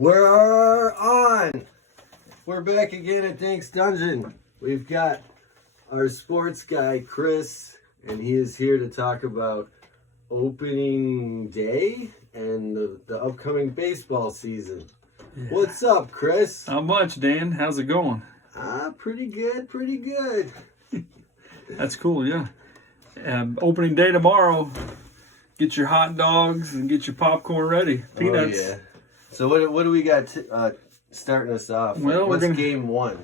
We're on. We're back again at DanKsDungeon. We've got our sports guy, Chris, and he is here to talk about opening day and the upcoming baseball season. Yeah. What's up, Chris? Not much, Dan. How's it going? Pretty good, pretty good. That's cool, yeah. Opening day tomorrow. Get your hot dogs and get your popcorn ready. Peanuts. Oh, yeah. So what do we got starting us off? Well, what's game one?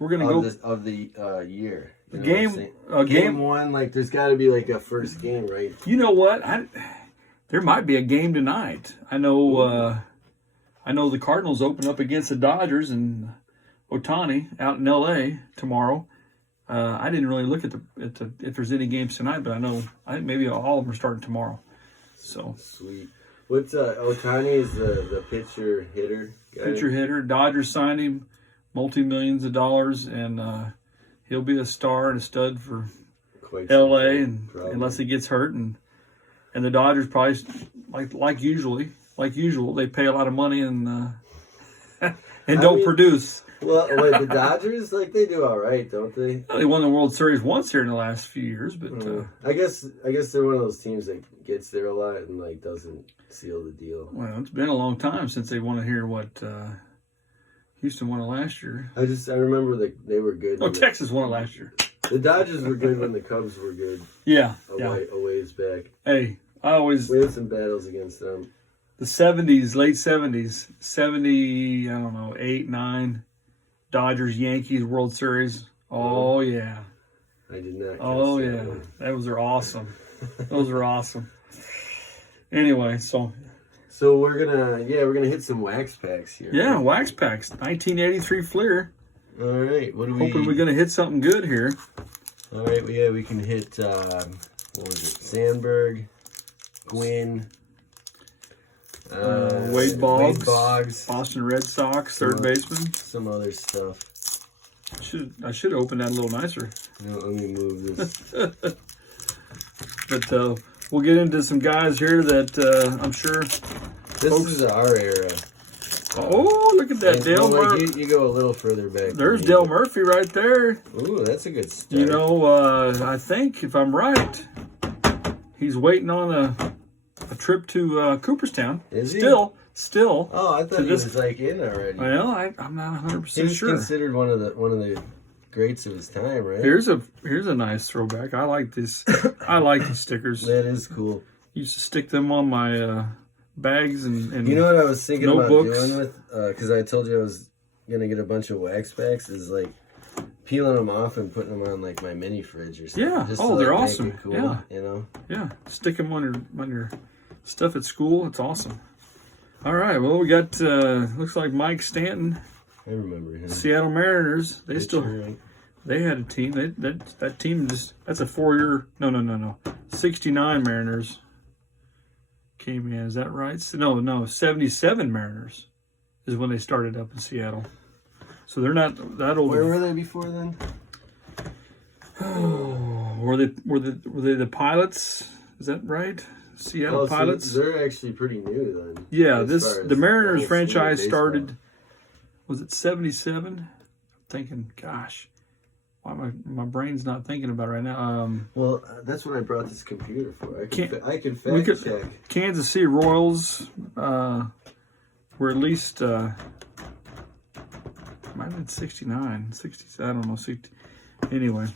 We're gonna of go of the year. Game one. Like there's got to be like a first game, right? You know what? There might be a game tonight. I know the Cardinals open up against the Dodgers and Ohtani out in L.A. tomorrow. I didn't really look at if there's any games tonight, but I think maybe all of them are starting tomorrow. So sweet. What's Ohtani is the pitcher hitter guy? Pitcher hitter. Dodgers signed him, multi-millions of dollars, and he'll be a star and a stud for L.A. and unless he gets hurt, and the Dodgers probably like usual they pay a lot of money and don't produce. Well, the Dodgers, they do all right, don't they? Well, they won the World Series once here in the last few years, but I guess they're one of those teams that gets there a lot and doesn't seal the deal. Well, it's been a long time since they won it here. Houston won it last year. I remember that they were good. Oh, Texas won it last year. The Dodgers were good when the Cubs were good. Yeah, a ways back. Hey, we had some battles against them. The 70s, late 70s, 70, I don't know, 8, 9. Dodgers, Yankees, World Series. Oh, yeah. I did not. Oh, yeah. Those are awesome. Those are awesome. Anyway, so we're gonna hit some wax packs here. Yeah, right? Wax packs. 1983 Fleer. All right. Hoping we're gonna hit something good here. All right. Yeah, we can hit. What was it? Sandberg, Gwynn. Wade Boggs, Boston Red Sox, third baseman. Some other stuff. I should open that a little nicer. No, let me move this. But we'll get into some guys here that I'm sure. This is our era. Oh, look at that, Dale Murphy. You go a little further back. There's Dale Murphy right there. Ooh, that's a good start. I think if I'm right, he's waiting on a trip to Cooperstown. Is he? Still. Oh, I thought he was in already. Well, I'm not 100% sure. He's considered one of the greats of his time, right? Here's a nice throwback. I like this. I like these stickers. That is cool. Used to stick them on my bags and you know what I was thinking notebooks. about doing with because I told you I was gonna get a bunch of wax packs is peeling them off and putting them on my mini fridge or something. Yeah. Just they're awesome. Cool, yeah. Yeah. Stick them on your stuff at school. It's awesome. All right. Well, we got looks like Mike Stanton. I remember him. Seattle Mariners. They had a team. That team that's a 4-year. No. 69 Mariners came in. Is that right? No. 77 Mariners is when they started up in Seattle. So they're not that old. Where were they before then? Oh, were they the Pilots? Is that right? Seattle Pilots. So they're actually pretty new then. Yeah, the Mariners franchise started. Was it 77? I'm thinking, gosh, why my brain's not thinking about it right now. Well, that's what I brought this computer for. I can fact check. Kansas City Royals were at least might have been 69, 60. I don't know, 60. Anyway,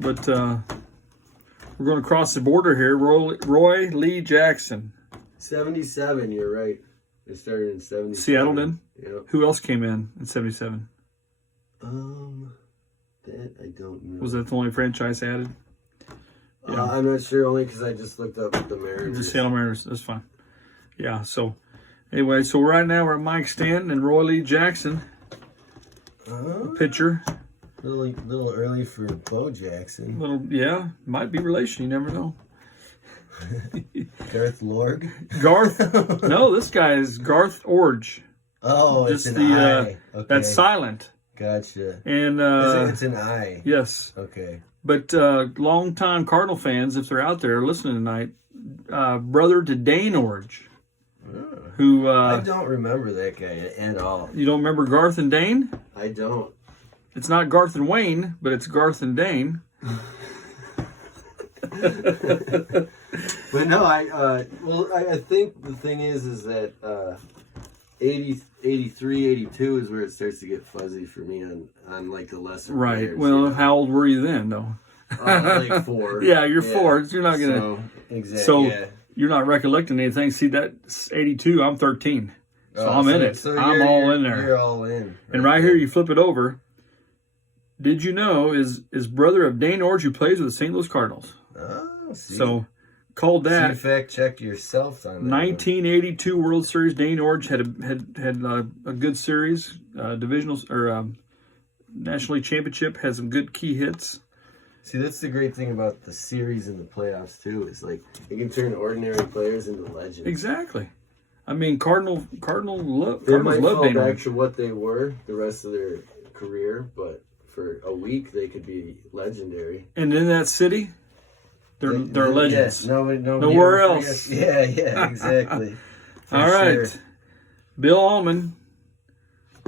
but we're going to cross the border here. Roy Lee Jackson. 77. You're right. They started in 77. Seattle did? Yep. Who else came in 77? That I don't know. Was that the only franchise added? Yeah. I'm not sure, only because I just looked up the Mariners. The Seattle Mariners. That's fine. Yeah, so anyway, so right now we're at Mike Stanton and Roy Lee Jackson. Pitcher. Little early for Bo Jackson. Might be relation. You never know. Garth Lorg? Garth? No, this guy is Garth Orge. Oh, just it's an I. Okay. That's silent. Gotcha. And it's an I. Yes. Okay. But longtime Cardinal fans, if they're out there listening tonight, brother to Dane Orge, who... I don't remember that guy at all. You don't remember Garth and Dane? I don't. It's not Garth and Wayne, but it's Garth and Dane. But no, I think the thing is that 83, 82 is where it starts to get fuzzy for me on like the lesser Right. players, Well, you know? how old were you then, though? Like 4. Yeah, you're 4. So you're not gonna. So, exactly. So yeah. you're not recollecting anything. See, that's 82. I'm 13, so I'm in it. So I'm all in there. You're all in. Right, and right here, you flip it over. Did you know is brother of Dane Orge, who plays with the St. Louis Cardinals? Oh, see. So called that. Fact check yourself on that. 1982 World Series. Dane Orge had a good series, divisional or National League Championship. Had some good key hits. See, that's the great thing about the series and the playoffs too. Is like it can turn ordinary players into legends. Exactly. I mean, Cardinals love They might fall Dane back Orge. to what they were the rest of their career, but for a week they could be legendary. And in that city, they're legends. Yeah, Nowhere ever else. forgets. Yeah, exactly. For All right, sure. Bill Allman.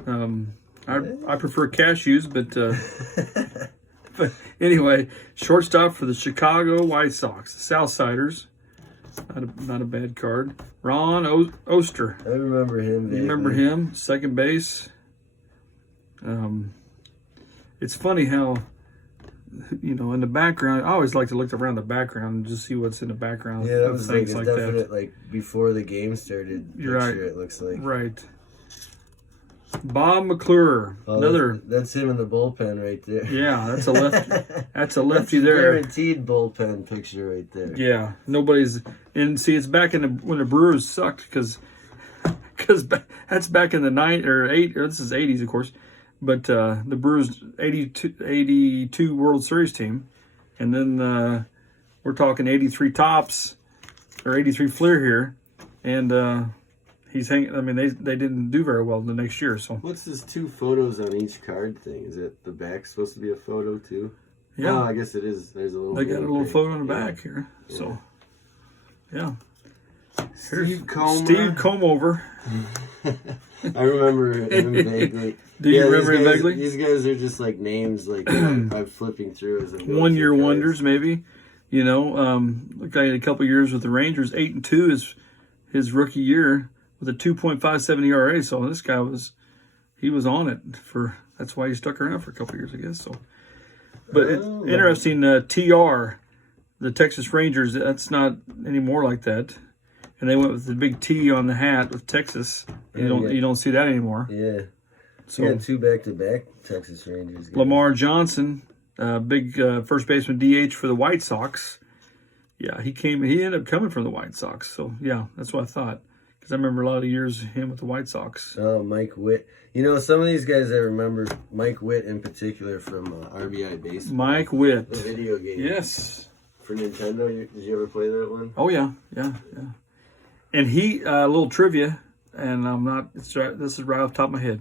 I prefer cashews, but anyway, shortstop for the Chicago White Sox, the Southsiders. Not a bad card. Ron Oster. I remember him. You remember him? Second base. It's funny how, in the background, I always like to look around the background and just see what's in the background. Yeah, that was like things a like definite, that. like before the game started. You're right. It looks like. Right. Bob McClure, another. That's him in the bullpen right there. Yeah, that's a lefty. That's a lefty That's there. Guaranteed bullpen picture right there. Yeah, nobody's. And see, it's back in when the Brewers sucked because that's back in the 9 or 8. Or this is 80s, of course. But the Brewers 82 World Series team, and then we're talking 83 Tops or 83 Fleer here, and he's hanging. I mean, they didn't do very well the next year. So what's this 2 photos on each card thing? Is it the back supposed to be a photo too? Yeah, I guess it is. There's a little. They got a little thing. photo on the back here. Yeah. So yeah. Steve Comeover. I remember him vaguely. Do you remember him vaguely? These guys are just like names like I'm flipping through as I'm going 1 year through wonders, maybe. Look, I had a couple years with the Rangers. 8-2 is his rookie year with a 2.57 ERA. So this guy was on it for. That's why he stuck around for a couple years, I guess. So, but interesting. TR, the Texas Rangers. That's not anymore like that. And they went with the big T on the hat with Texas. You don't see that anymore. Yeah. So yeah, 2 back-to-back Texas Rangers games. Lamar Johnson, big first baseman DH for the White Sox. Yeah, he ended up coming from the White Sox. So yeah, that's what I thought. Because I remember a lot of years of him with the White Sox. Oh, Mike Witt. Some of these guys I remember, Mike Witt in particular from RBI Baseball. Mike Witt. The video game. Yes. For Nintendo, did you ever play that one? Oh, yeah. And he, a little trivia, and this is right off the top of my head.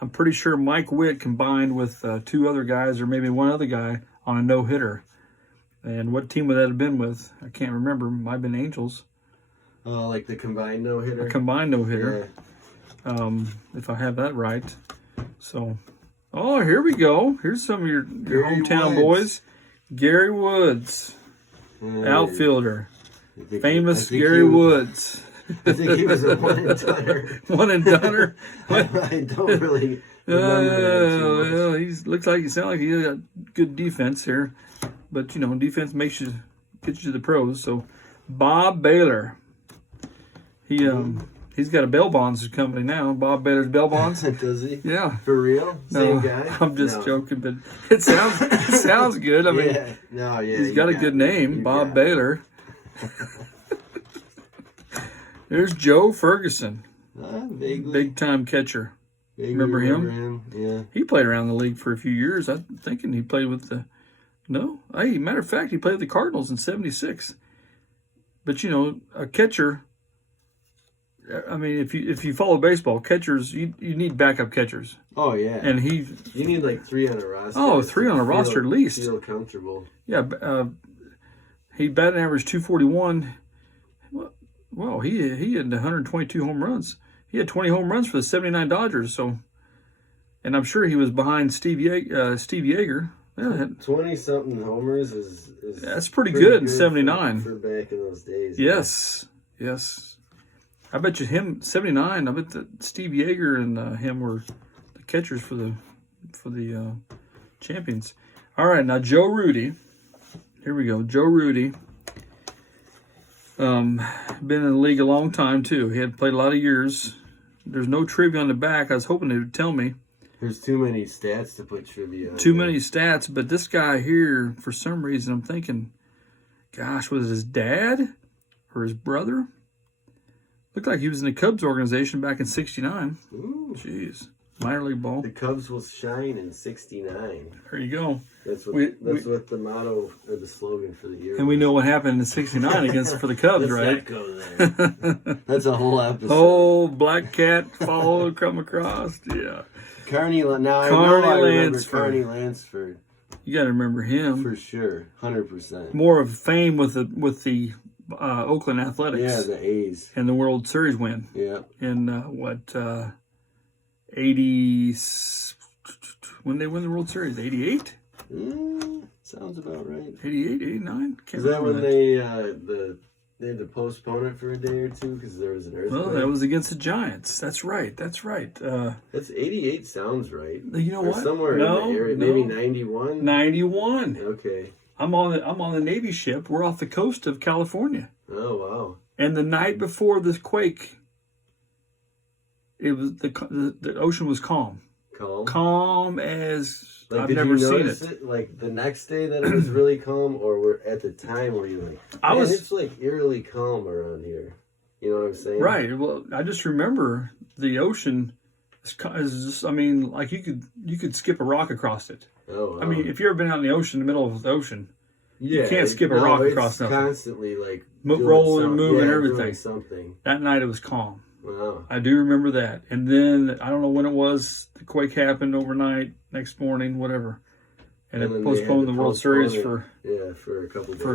I'm pretty sure Mike Witt combined with 2 other guys or maybe 1 other guy on a no-hitter. And what team would that have been with? I can't remember. It might have been Angels. Oh, like the combined no-hitter? A combined no-hitter. Yeah. If I have that right. So, here we go. Here's some of your hometown boys. Gary Woods, outfielder. Famous Gary Woods. I think he was a one-and-doneer. One-and-doneer? I don't really remember that. He looks like he sounds like he got good defense here. But, defense gets you to the pros. So, Bob Baylor. He's got a bail bonds company now. Bob Baylor's Bail Bonds. Does he? Yeah. For real? Same guy? I'm just joking, but it sounds good. I mean, he's got a good name, Bob Baylor. There's Joe Ferguson, big time catcher. Remember him? Yeah. He played around the league for a few years. I'm thinking he played with the. No, matter of fact, he played with the Cardinals in '76. But a catcher. I mean, if you follow baseball, catchers you need backup catchers. Oh yeah. And you need like 3 on a roster. Oh, 3 on a roster at least. Feel comfortable. Yeah. He batted average 241. well, he had 122 home runs. He had 20 home runs for the 79 Dodgers. So, and I'm sure he was behind Steve Yeager. Yeah, 20-something homers is that's pretty good in 79. For back in those days. Yes, yes. I bet you him 79. I bet that Steve Yeager and him were the catchers for the champions. All right, now Joe Rudi. Here we go. Joe Rudi. Been in the league a long time too. He had played a lot of years. There's no trivia on the back. I was hoping they would tell me. There's too many stats to put trivia on. Too many stats, but this guy here, for some reason, I'm thinking, gosh, was it his dad or his brother? Looked like he was in the Cubs organization back in '69. Ooh. Jeez. Minor league ball. The Cubs will shine in '69. There you go. That's what the motto or the slogan for the year. And we know what happened in '69 for the Cubs, right? Let's not go there. That's a whole episode. Oh, Black Cat come across. Yeah. Carney Lansford. Carney Lansford. You got to remember him for sure, 100%. More of fame with the Oakland Athletics. Yeah, the A's and the World Series win. Yeah. In 80 when they win the World Series, 88. Sounds about right. 88, 89. Is that when they had to postpone it for a day or two because there was an earthquake? Well, that was against the Giants. That's right. That's 88 sounds right. You know what? Somewhere in the area, maybe 91. 91. Okay. I'm on the Navy ship. We're off the coast of California. Oh wow! And the night before this quake, it was the ocean was calm. Calm as I've never seen it. Like the next day that it was really calm, or at the time were you like, it's like eerily calm around here. You know what I'm saying? Right. Well, I just remember the ocean is just. I mean, like you could skip a rock across it. Oh. Wow. I mean, if you've ever been out in the ocean, in the middle of the ocean, you can't skip a rock across nothing. Constantly like rolling, moving, everything. Something. That night it was calm. Wow. I do remember that. And then, I don't know when it was, the quake happened overnight, next morning, whatever. And it postponed the World Series for a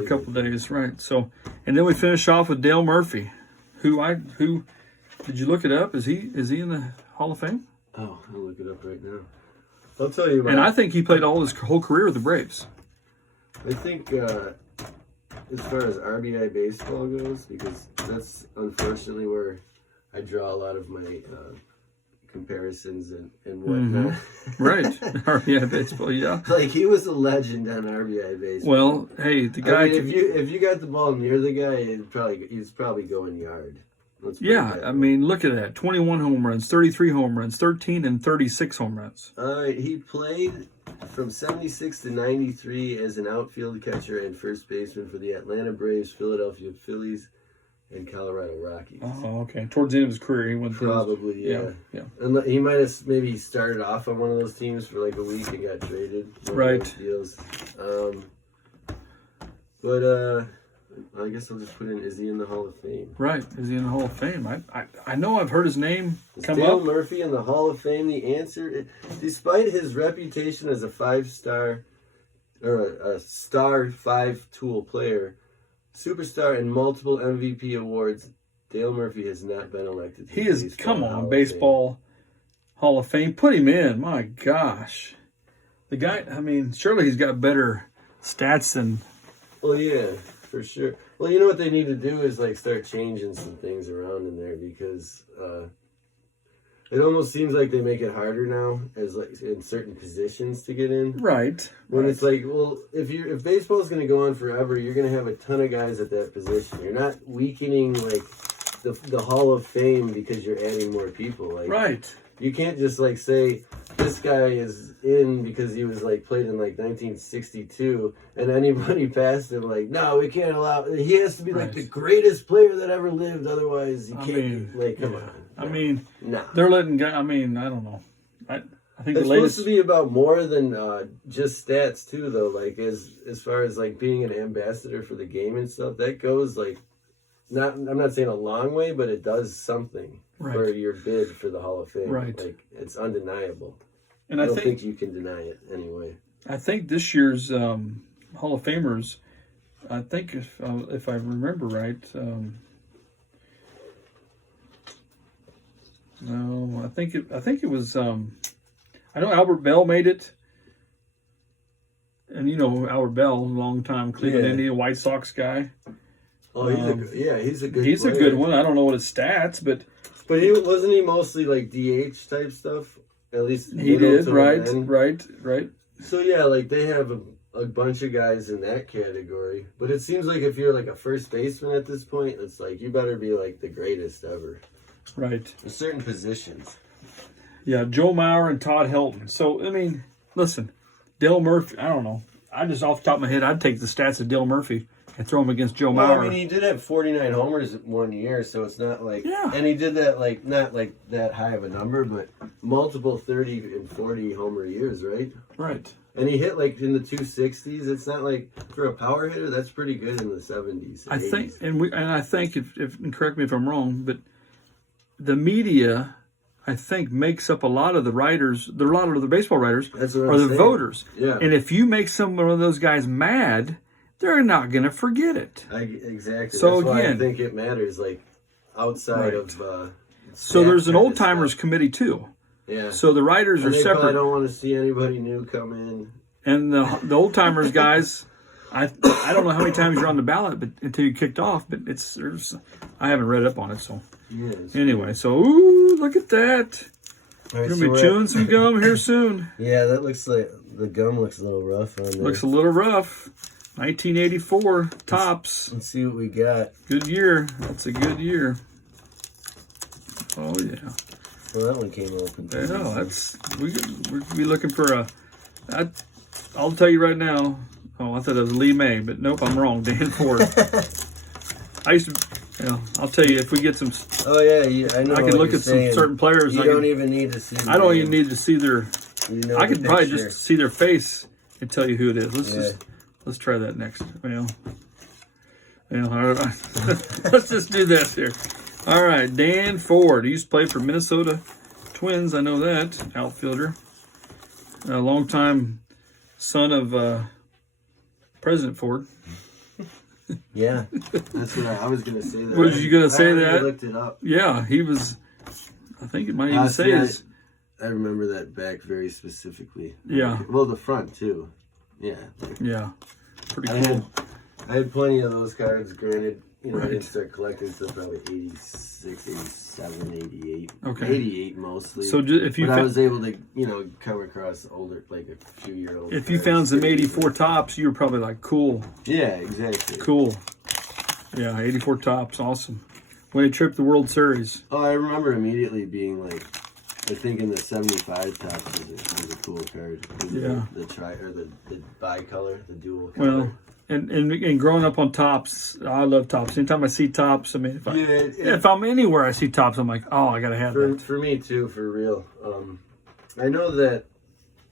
couple days, right. So, and then we finish off with Dale Murphy, who did you look it up? Is he in the Hall of Fame? Oh, I'll look it up right now. I'll tell you about And I think he played all his whole career with the Braves. I think as far as RBI baseball goes, because that's unfortunately where I draw a lot of my comparisons and whatnot. Mm-hmm. Right. RBI baseball, yeah. Like he was a legend on RBI baseball. Well, hey, the guy. If you got the ball near the guy, he's probably going yard. Yeah, I mean, look at that. 21 home runs, 33 home runs, 13 and 36 home runs. He played from 76 to 93 as an outfield catcher and first baseman for the Atlanta Braves, Philadelphia Phillies, and Colorado Rockies. Oh, okay. Towards the end of his career, he went probably, yeah. And he might have maybe started off on one of those teams for like a week and got traded. Right. Deals. But I guess I'll just put in, is he in the Hall of Fame? Right. Is he in the Hall of Fame? I know I've heard his name come up. Dale Murphy in the Hall of Fame? The answer, despite his reputation as a 5-star or a star 5-tool player, superstar and multiple MVP awards, Dale Murphy has not been elected to He is, come on, Baseball Hall of Fame. Put him in. My gosh. The guy, I mean, surely he's got better stats than... Well, yeah. For sure. Well, you know what they need to do is like start changing some things around in there because it almost seems like they make it harder now as like in certain positions to get in. Right. When it's like, well, if baseball's going to go on forever, you're going to have a ton of guys at that position. You're not weakening like the Hall of Fame because you're adding more people. Like, right. You can't just like say this guy is in because he was like played in like 1962 and anybody past him like, no, we can't allow, he has to be like the greatest player that ever lived, otherwise he can't like, come on. I mean, they're letting guys, I mean, I don't know. I think it's supposed to be about more than just stats too, though. Like as far as like being an ambassador for the game and stuff, that goes like I'm not saying a long way, but it does something for your bid for the Hall of Fame. Right. Like it's undeniable. And I don't think you can deny it anyway. I think this year's Hall of Famers, I think if I remember right, I think it was. I know Albert Bell made it, and you know Albert Bell, long time Cleveland Indian White Sox guy. Oh, he's a good. He's player. a good one. I don't know what his stats, but he wasn't he mostly like DH type stuff. At least he did. Right. So yeah, like they have a bunch of guys in that category, but it seems like if you're like a first baseman at this point, it's like you better be like the greatest ever. Right. In certain positions. Yeah, Joe Mauer and Todd Helton. So, I mean, listen, Dale Murphy, I don't know. I just, off the top of my head, I'd take the stats of Dale Murphy and throw him against Joe Mauer. I mean, he did have 49 homers 1 year, so it's not like... Yeah. And he did that, like, not like that high of a number, but multiple 30 and 40 homer years, right? Right. And he hit, like, in the 260s. It's not like, for a power hitter, that's pretty good in the 70s. I think, and I think, and correct me if I'm wrong, but the media... I think makes up a lot of the writers, a lot of the baseball writers, or the voters. Yeah. And if you make some of those guys mad, they're not going to forget it. Exactly. So that's again, why I think it matters, like, outside of... so there's an old-timers committee, too. Yeah. So the writers are separate. I don't want to see anybody new come in. And the old-timers guys, I don't know how many times you're on the ballot but until you kicked off, but I haven't read up on it, so... Yeah, anyway, so ooh, look at that. We're going to be chewing some gum here soon. Yeah, that looks like the gum looks a little rough on there. Looks a little rough. 1984 tops. Let's see what we got. Good year. That's a good year. Oh yeah. Well, that one came open. Yeah, that's we're be looking for I'll tell you right now. Oh, I thought it was Lee May, but nope, I'm wrong. Dan Ford. I used to. Yeah, I'll tell you if we get some. Oh yeah, I know. I can look at some certain players. You don't even need to see. I don't even need to see their. I can probably picture. just see their face and tell you who it is. Let's try that next. Well, all right. Let's just do this here. All right, Dan Ford. He used to play for Minnesota Twins. I know that outfielder. A longtime son of President Ford. Yeah, that's what I was going to say. That. Was you going to say that? I looked it up. Yeah, he was. I think it might even say his. I remember that back very specifically. Yeah. Well, the front too. Yeah. Yeah. Pretty cool. I had plenty of those cards. Granted, I didn't start collecting until probably 86, 87, 88. Okay. 88 mostly. So if you, I was able to, come across older, like a few year old. If you found some 84 tops, you were probably like, cool. Yeah, exactly. Cool. Yeah, 84 tops, awesome. When he tripped the World Series. Oh, I remember immediately being like, I think in the 75 tops was a cool card. Yeah. The bicolor, the dual color. Well, and growing up on tops, I love tops. Anytime I see tops, I mean, if I'm anywhere I see tops, I'm like, oh, I gotta have that. For me too, for real. I know that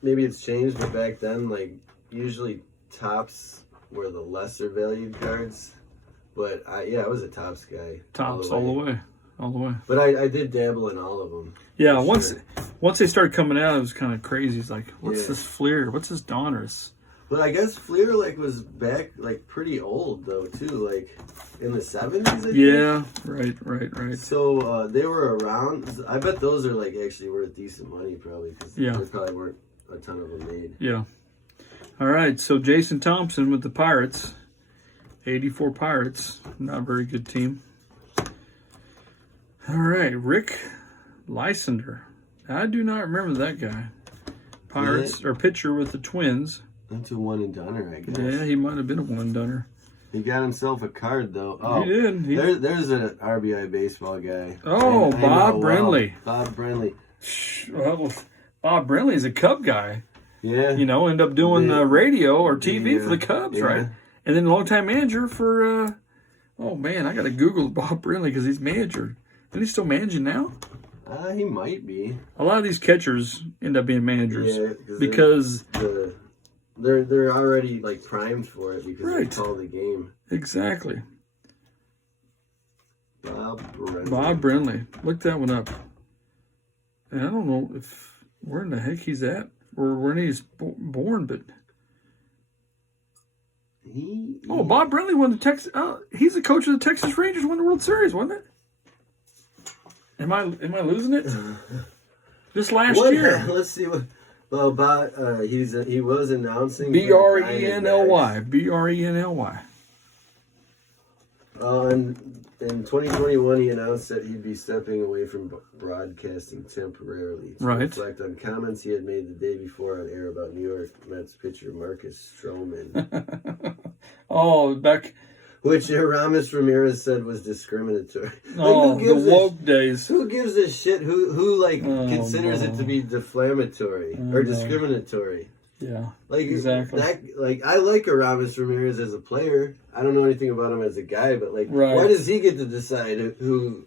maybe it's changed, but back then, like usually tops were the lesser valued cards. But I was a tops guy. Tops all the way. But I did dabble in all of them. Yeah, once they started coming out, it was kind of crazy. It's like, what's this Fleer? What's this Donruss? But I guess Fleer was back pretty old though too, like in the 70s. Yeah, right. So they were around. I bet those are actually worth decent money probably because there probably weren't a ton of them made. Yeah. All right, so Jason Thompson with the Pirates, 84 Pirates, not a very good team. All right, Rick Lysander. I do not remember that guy. Pirates or pitcher with the Twins. That's a one and doneer, I guess. Yeah, he might have been a one and doneer. He got himself a card though. Oh, he did. There's an RBI baseball guy. Oh, Bob Brenly. Bob Brenly. Well, Bob Brenly's a Cub guy. Yeah. End up doing radio or TV for the Cubs, right? And then longtime manager for. Oh man, I got to Google Bob Brenly because he's manager. Isn't he still managing now? He might be. A lot of these catchers end up being managers because they're already primed for it because they call the game. Exactly. Bob Brenly. Bob Brenly. Look that one up. And I don't know where in the heck he's at or when he's born, but Bob Brenly won the Texas. He's the coach of the Texas Rangers. Won the World Series, wasn't it? Am I losing it? Just last year. Let's see what. Well, he was announcing Brenly. Brenly. In 2021, he announced that he'd be stepping away from broadcasting temporarily to reflect on comments he had made the day before on air about New York Mets pitcher Marcus Stroman. Which Aramis Ramirez said was discriminatory. The woke days. Who gives a shit? Who considers it to be defamatory or discriminatory? Yeah, exactly. I like Aramis Ramirez as a player. I don't know anything about him as a guy, but why does he get to decide who?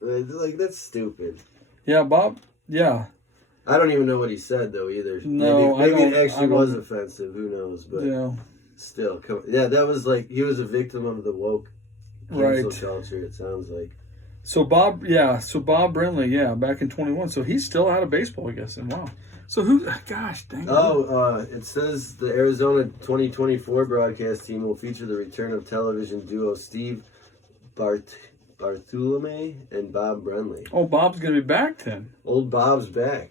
That's stupid. Yeah, Bob. Yeah. I don't even know what he said though either. No, maybe it actually was offensive. Who knows? But yeah. Still, that was he was a victim of the woke cancel culture. It sounds like. So Bob Brenly, back in 21. So he's still out of baseball, I guess. And wow. So gosh, dang. It says the Arizona 2024 broadcast team will feature the return of television duo Steve Bartholomew and Bob Brenly. Oh, Bob's going to be back then. Old Bob's back.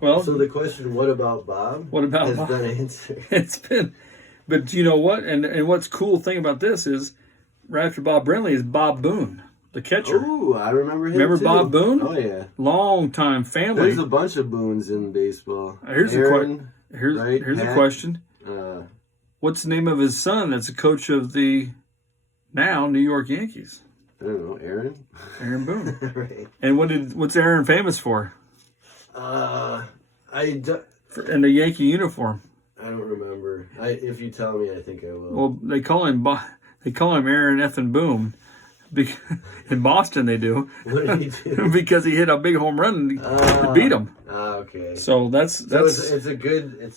Well, so the question, what about Bob? What about has Bob? been answered. It's been. But you know what? And what's cool thing about this is, right after Bob Brenly is Bob Boone, the catcher. Ooh, I remember him. Remember too. Bob Boone? Oh yeah, long time family. There's a bunch of Boones in baseball. Here's a question. What's the name of his son? That's a coach of the now New York Yankees. I don't know, Aaron. Aaron Boone. Right. And what's Aaron famous for? In the Yankee uniform. I don't remember. If you tell me, I think I will. Well, they call him Aaron effing Boone. In Boston, they do. What did he do? Because he hit a big home run to beat him. Okay. So that's it's a good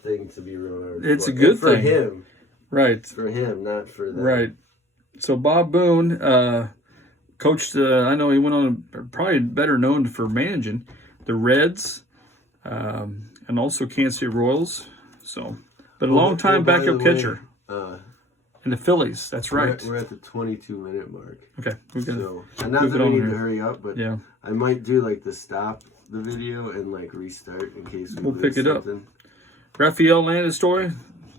thing to be remembered. It's a good thing for him, right? For him, not for them. Right. So Bob Boone coached. I know he went on probably better known for managing the Reds, and also Kansas City Royals. So, but a long time backup catcher. In the Phillies, that's right. We're at the 22-minute mark. Okay, we're gonna. And not that we need to hurry up, but yeah, I might do the stop the video and restart in case we'll pick it up. Rafael Landis-Story,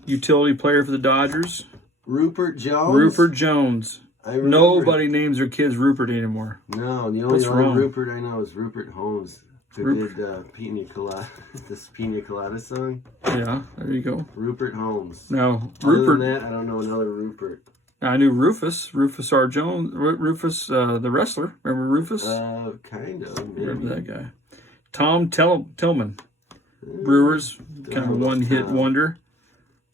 utility player for the Dodgers. Rupert Jones. Nobody names their kids Rupert anymore. No, the only Rupert I know is Rupert Holmes. Who did Pina Colada, this Pina Colada song? Yeah, there you go. Rupert Holmes. No, Other than that, I don't know another Rupert. I knew Rufus R. Jones, Rufus the wrestler. Remember Rufus? Kind of. Maybe. Remember that guy. Tom Tillman, Brewers, kind of a one-hit wonder.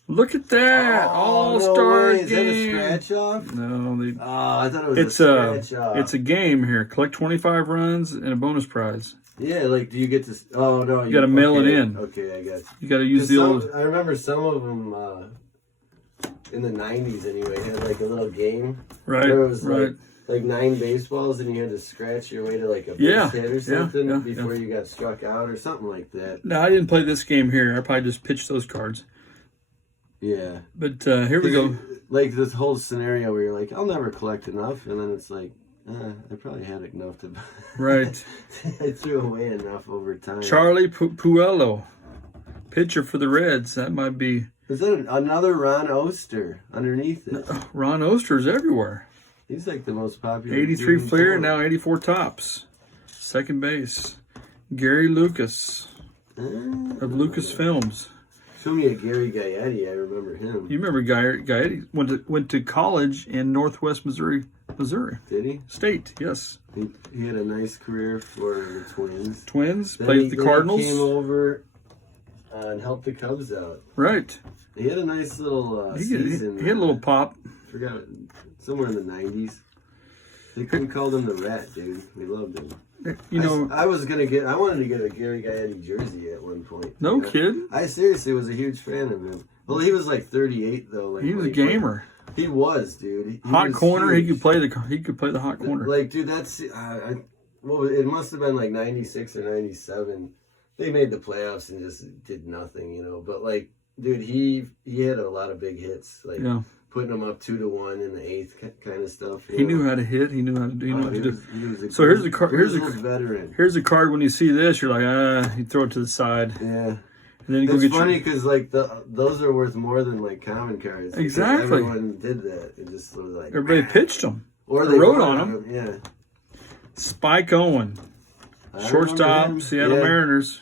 Look at that! All-Star game. Is that a scratch-off? No. I thought it was a scratch-off. It's a game here. Collect 25 runs and a bonus prize. Yeah, do you get to... Oh, no. You got to mail it in. Okay, I got you. You got to use the old... I remember some of them, in the 90s anyway, had a little game. Right, where it was like 9 baseballs and you had to scratch your way to a base hit or something before you got struck out or something like that. No, I didn't play this game here. I probably just pitched those cards. Yeah. But here we go. This whole scenario where you're I'll never collect enough, and then it's I probably had enough to... Right. I threw away enough over time. Charlie Puello, pitcher for the Reds. That might be... Is that another Ron Oster underneath it? Ron Oster's everywhere. He's the most popular. 83 Fleer, now 84 tops. Second base. Gary Lucas of Lucas Films. Show me a Gary Gaetti. I remember him. You remember Gaetti? Went to college in Northwest Missouri. Did he? State, yes. He had a nice career for the Twins. Played with the Cardinals. He came over and helped the Cubs out. Right. He had a nice little season. He had a little pop. Forgot somewhere in the 90s. They couldn't call him the Rat, dude. We loved him. I wanted to get a Gary Gaetti jersey at one point. No kidding. I seriously was a huge fan of him. Well, he was 38 though. He was a gamer. He was, dude. Hot corner. Huge. He could play the hot corner. Dude, that's it must have been 96 or 97. They made the playoffs and just did nothing, But dude, he had a lot of big hits. putting them up 2-1 in the 8th kind of stuff. He knew how to hit. He knew how to do. He knew what to do. Was So here's the card. veteran. Here's the card. When you see this, you're like, you throw it to the side. Yeah. And then you go it's get funny because like those are worth more than like common cards. Exactly. Everyone did that. It just was like everybody pitched them or they wrote on them. Yeah. Spike Owen, shortstop, Seattle Mariners.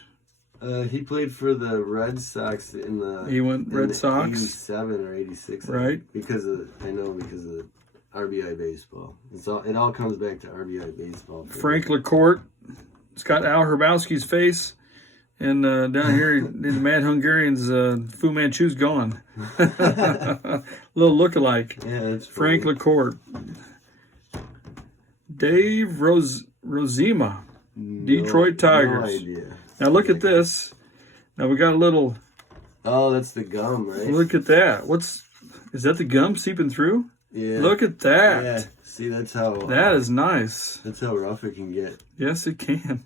He played for the Red Sox in the. He went Red Sox. 87 or 86. Right. Because of RBI baseball. It all comes back to RBI baseball. Frank LaCourte. It's got Al Hrabowski's face. And down here, the Mad Hungarians, Fu Manchu's gone. Little look-alike. Yeah, that's Frank LaCourte. Dave Rozema, Detroit Tigers. No idea. Now look at this. Now we got a little. Oh, that's the gum, right? Look at that. Is that the gum seeping through? Yeah. Look at that. Yeah. See, that's how. That is nice. That's how rough it can get. Yes, it can.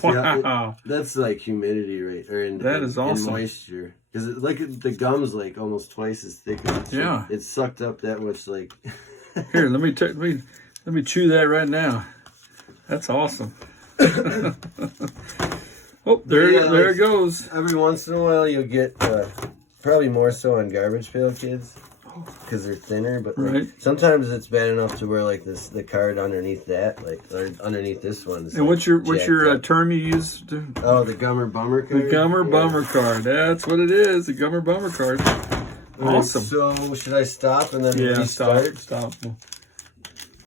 See, Wow. That's like humidity rate, That is awesome. And moisture. Because like the gum's like almost twice as thick. Yeah. It's sucked up that much. Like. Here, let me chew that right now. That's awesome. Oh, there it goes. Every once in a while, you'll get probably more so on garbage pail kids because they're thinner. But like, right. Sometimes it's bad enough to where like the card underneath that, like or underneath this one. Is, and like, what's your term you use? Oh, the Gummer Bummer card. The Gummer Bummer card. That's what it is. The Gummer Bummer card. Awesome. So should I stop and then restart? Stop.